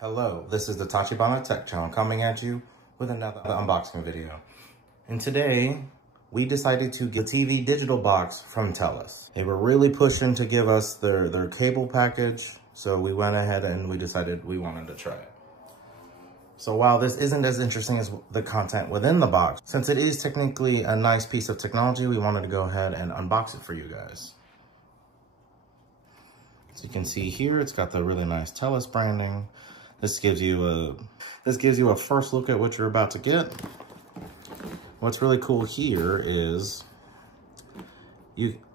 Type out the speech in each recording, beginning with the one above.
Hello, this is the Tachibana Tech Channel coming at you with another unboxing video. And today, we decided to get a TV digital box from TELUS. They were really pushing to give us their cable package, so we went ahead and we decided we wanted to try it. So while this isn't as interesting as the content within the box, since it is technically a nice piece of technology, we wanted to go ahead and unbox it for you guys. So you can see here, it's got the really nice TELUS branding. This gives you a first look at what you're about to get. What's really cool here is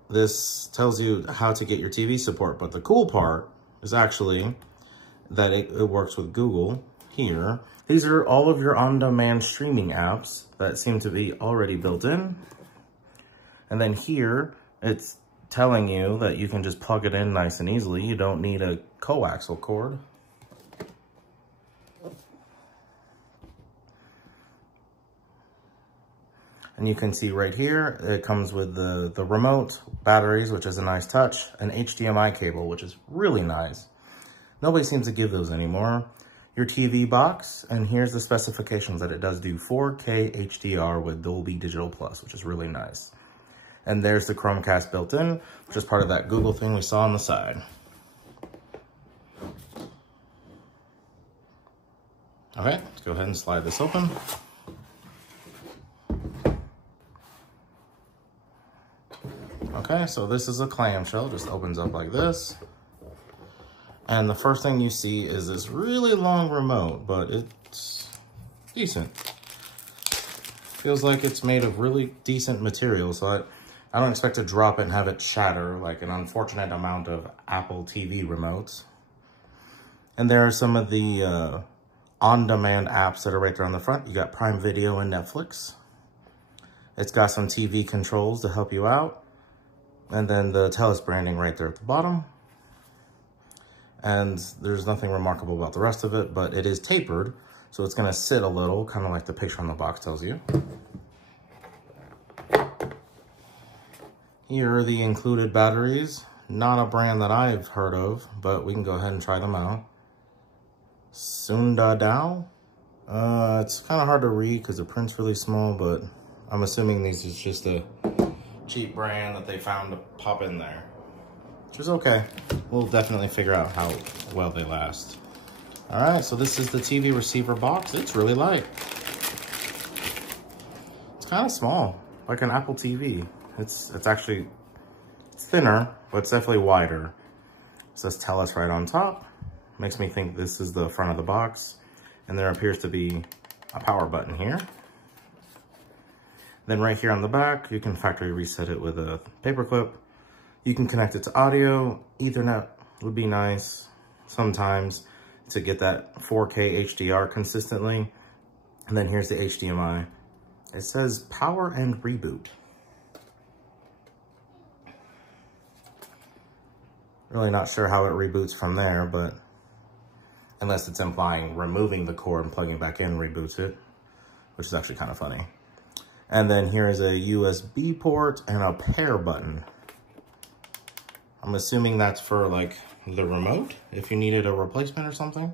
this tells you how to get your TV support, but the cool part is actually that it works with Google here. These are all of your on-demand streaming apps that seem to be already built in. And then here, it's telling you that you can just plug it in nice and easily. You don't need a coaxial cord. And you can see right here, it comes with the remote, batteries, which is a nice touch, an HDMI cable, which is really nice. Nobody seems to give those anymore. Your TV box, and here's the specifications that it does do 4K HDR with Dolby Digital Plus, which is really nice. And there's the Chromecast built in, which is part of that Google thing we saw on the side. Okay, let's go ahead and slide this open. Okay, so this is a clamshell, just opens up like this. And the first thing you see is this really long remote, but it's decent. Feels like it's made of really decent material, so I don't expect to drop it and have it shatter like an unfortunate amount of Apple TV remotes. And there are some of the on-demand apps that are right there on the front. You got Prime Video and Netflix. It's got some TV controls to help you out. And then the TELUS branding right there at the bottom. And there's nothing remarkable about the rest of it, but it is tapered. So it's gonna sit a little, kind of like the picture on the box tells you. Here are the included batteries. Not a brand that I've heard of, but we can go ahead and try them out. Sundadao. It's kind of hard to read because the print's really small, but I'm assuming this is just a cheap brand that they found to pop in there, which is okay. We'll definitely figure out how well they last. All right, so this is the TV receiver box. It's really light. It's kind of small, like an Apple TV. It's thinner, but it's definitely wider. It says TELUS right on top. Makes me think this is the front of the box. And there appears to be a power button here. Then right here on the back, you can factory reset it with a paper clip. You can connect it to audio. Ethernet would be nice sometimes to get that 4K HDR consistently. And then here's the HDMI. It says power and reboot. Really not sure how it reboots from there, but unless it's implying removing the cord and plugging back in reboots it, which is actually kind of funny. And then here is a USB port and a pair button. I'm assuming that's for like the remote, if you needed a replacement or something.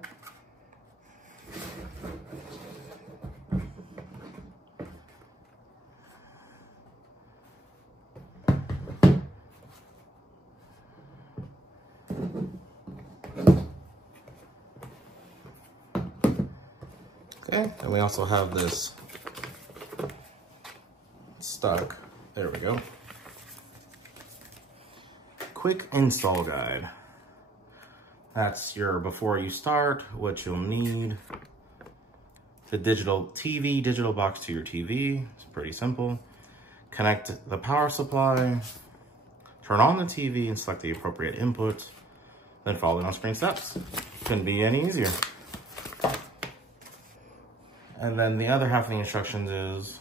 Okay, and we also have this stuck. There we go. Quick install guide. That's your before you start, what you'll need. The digital box to your TV. It's pretty simple. Connect the power supply. Turn on the TV and select the appropriate input. Then follow the on-screen steps. Couldn't be any easier. And then the other half of the instructions is,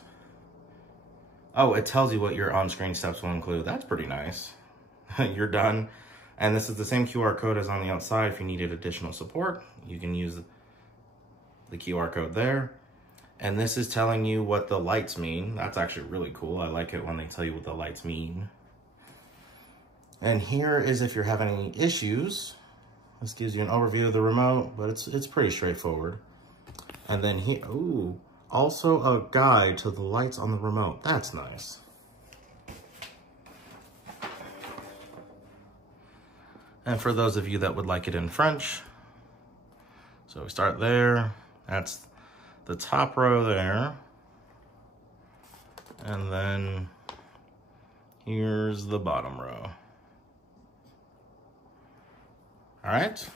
oh, it tells you what your on-screen steps will include. That's pretty nice. You're done. And this is the same QR code as on the outside. If you needed additional support, you can use the QR code there. And this is telling you what the lights mean. That's actually really cool. I like it when they tell you what the lights mean. And here is if you're having any issues This gives you an overview of the remote, but it's pretty straightforward. And then here, ooh, also a guide to the lights on the remote. That's nice. And for those of you that would like it in French, so we start there. That's the top row there. And then here's the bottom row. All right.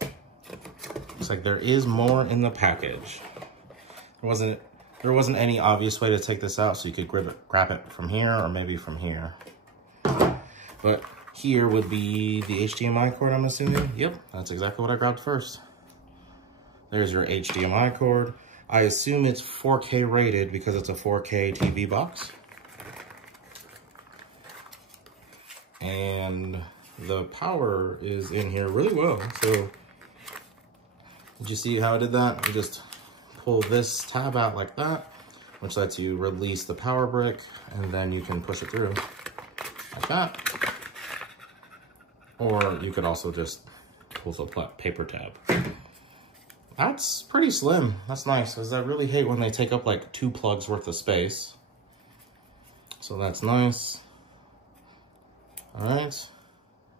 Looks like there is more in the package. There wasn't any obvious way to take this out, so you could grab it from here or maybe from here. But here would be the HDMI cord, I'm assuming. Yep, that's exactly what I grabbed first. There's your HDMI cord. I assume it's 4K rated because it's a 4K TV box. And the power is in here really well. So, did you see how I did that? You just pull this tab out like that, which lets you release the power brick, and then you can push it through like that. Or you could also just pull the paper tab. That's pretty slim. That's nice, because I really hate when they take up like 2 plugs worth of space. So that's nice. All right.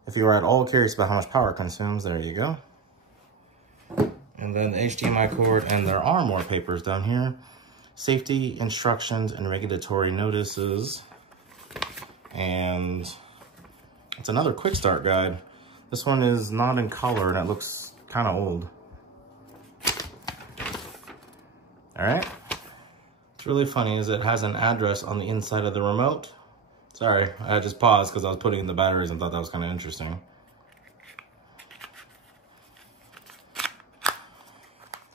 If you are at all curious about how much power it consumes, there you go. And then the HDMI cord, and there are more papers down here. Safety instructions and regulatory notices. And it's another quick start guide. This one is not in color and it looks kind of old. All right. What's really funny is it has an address on the inside of the remote. Sorry, I just paused because I was putting in the batteries and thought that was kind of interesting.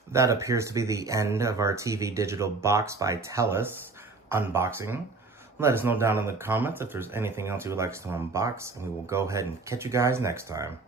That appears to be the end of our TV digital box by TELUS unboxing. Let us know down in the comments if there's anything else you would like us to unbox, and we will go ahead and catch you guys next time.